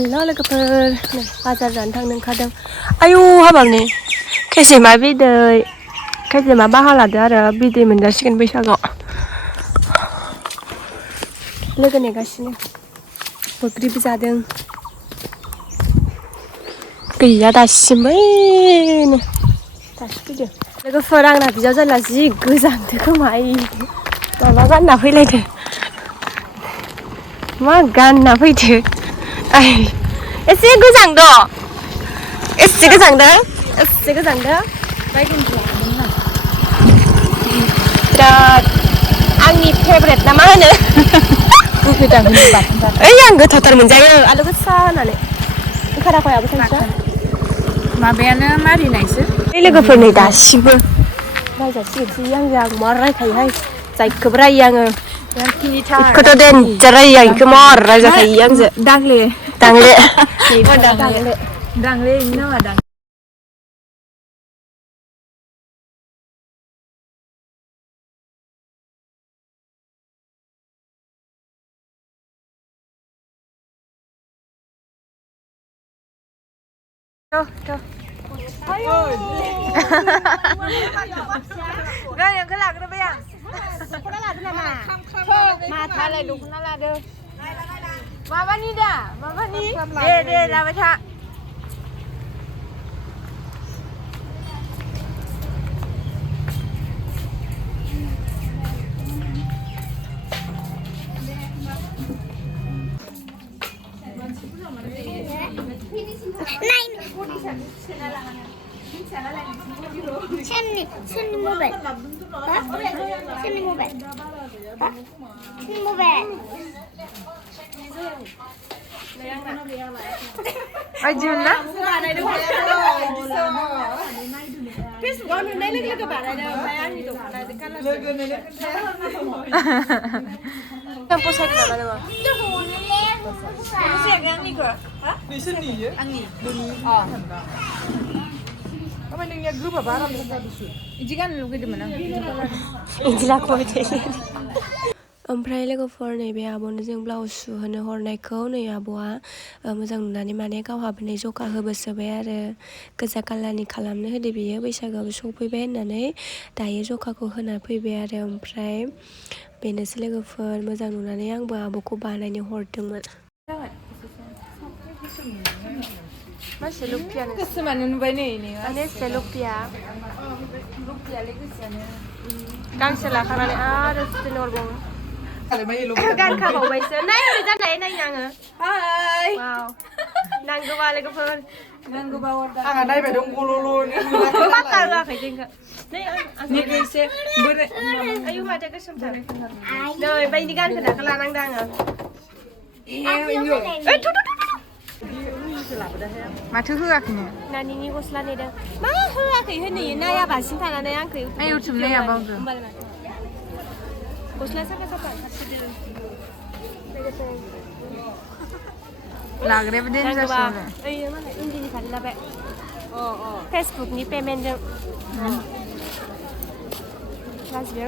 हेल' लोगोफोर नै बाजार जानो थांनो ओंखारदों। आयु हाबाबनि खैजेमा बिदै खैजेमा बाहा लादो आरो बिदै मोनजासिगोन बैसागआव। लोगो नेगासिनो बोग्रिबो जादों गैया दासिमबो दासो फैदो। लोगोफोर आंना बिजावजालिया जि गोजांदो खोमा माबा गानना फैलायदो मा गानना फैदो एसे गोजांद' एसे गोजांदों बिराद आंनि फेभरेट ना मा होनो ओइ आं गोथावथार मोनजायो आलु गोसा होनानै ओंखाराखै आबो सानसेया माबायानो मारिनायसो लोगोफोर नै दासिमबो रायजासिगोनसै आंजों आं मा रायखायोहाय जायखौबो रायो आङो इखौथ' देनजार रायो आं इखौ मार रायजाखायो आंजों दांले दांले दांले इनि नामा दां Nggak lagu apa ya? Dukuna lagu nama. Mata le dukuna lagu. Mama ni dah, mama ni. Deh, lah baca. Seni mobil. Seni mobil. Seni mobil. Ajun na? Facebook on này lấy cái bạn này đâu, phải ăn gì đâu, này cái là. Không có sai cái nào đâu. Cái ăn gì cơ? Hả? Đi xin gì vậy? Ăn gì? Kamu nengnya grup apa? Ini kan lu gitu mana? Ini laku aja. ओमफ्राय लोगोफोर नैबे आब'नो जों blouse सुहोनो हरनायखौ नै आब'आ मोजां नुनानै माने गावहाबो नै जखा होबोसोबाय आरो गोजा कालारनि खालामनो होदो बियो बैसागोआबो सफैबाय होननानै दायो जखाखौ होना फैबाय आरो ओमफ्राय बेनोसै लोगोफोर मोजां नुनानै आंबो आब'खौ बानायनो हरदोंमोन। Masih lupa nih. Kesemana nubai nih? Ane selupia. Lupa lagi sana. Kang selah karena ada tenor bong. Kan kau baisa. Nai udah jangan nai nyange. Hai. Wow. Nanggu balik ke pun. Nanggu bawa. Ah, nai bedong gululu nih. Bakal lah kayak jengka. Nih guysnya ber. Ayo mata ke sebentar. Nah, bayi ini kan kena kelanang danga. Tuh. माथो होआखैनो नानिनि गस्ला नेदों मा होआखै होनैयो नाया basin थानानै आंखौ YouTube नाया बावदो गस्ला साफा खाथिदो लाग्रायाबो देन्जार जाबाय ओइ मालाय इन्दिनि फालि लाबाय फेसबुकनि पेमेन्टजों गाज्रि